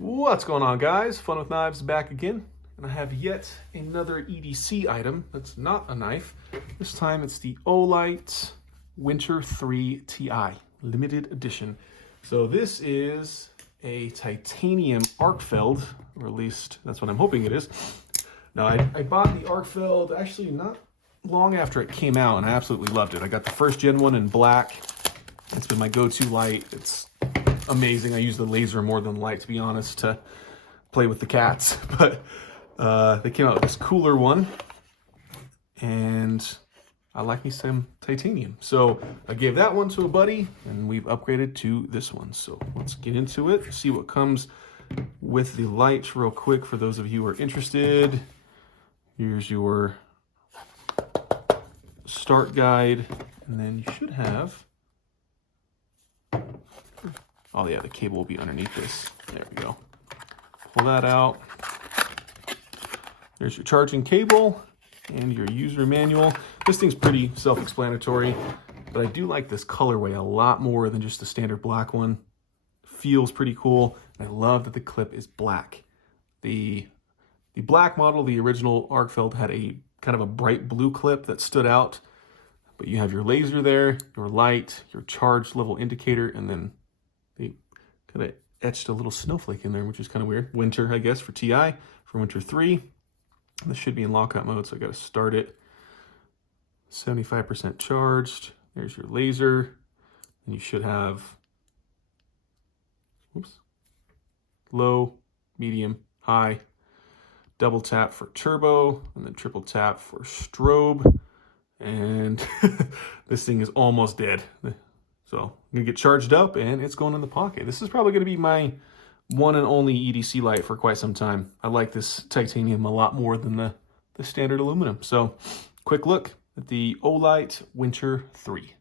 What's going on, guys? Fun with Knives back again, and I have yet another EDC item that's not a knife. This time it's the Olight Winter 3 Ti limited edition. So this is a titanium Arkfeld, or at least that's what I'm hoping it is. Now I bought the Arkfeld actually not long after it came out, and I absolutely loved it. I got the first gen one in black. It's been my go-to light. It's amazing. I use the laser more than the light, to be honest, to play with the cats. But they came out with this cooler one, and I like me some titanium. So I gave that one to a buddy, and we've upgraded to this one. So let's get into it, see what comes with the light real quick for those of you who are interested. Here's your start guide, and then you should have... Oh yeah, the cable will be underneath this. There we go. Pull that out. There's your charging cable and your user manual. This thing's pretty self-explanatory, but I do like this colorway a lot more than just the standard black one. Feels pretty cool. And I love that the clip is black. The black model, the original Arkfeld, had a kind of a bright blue clip that stood out, but you have your laser there, your light, your charge level indicator, and then they kind of etched a little snowflake in there, which is kind of weird. Winter, I guess, for TI, for Winter 3. This should be in lockout mode, so I got to start it. 75% charged. There's your laser. And you should have, low, medium, high. Double tap for turbo, and then triple tap for strobe. And this thing is almost dead. So I'm gonna get charged up and it's going in the pocket. This is probably gonna be my one and only EDC light for quite some time. I like this titanium a lot more than the standard aluminum. So quick look at the Olight Winter 3.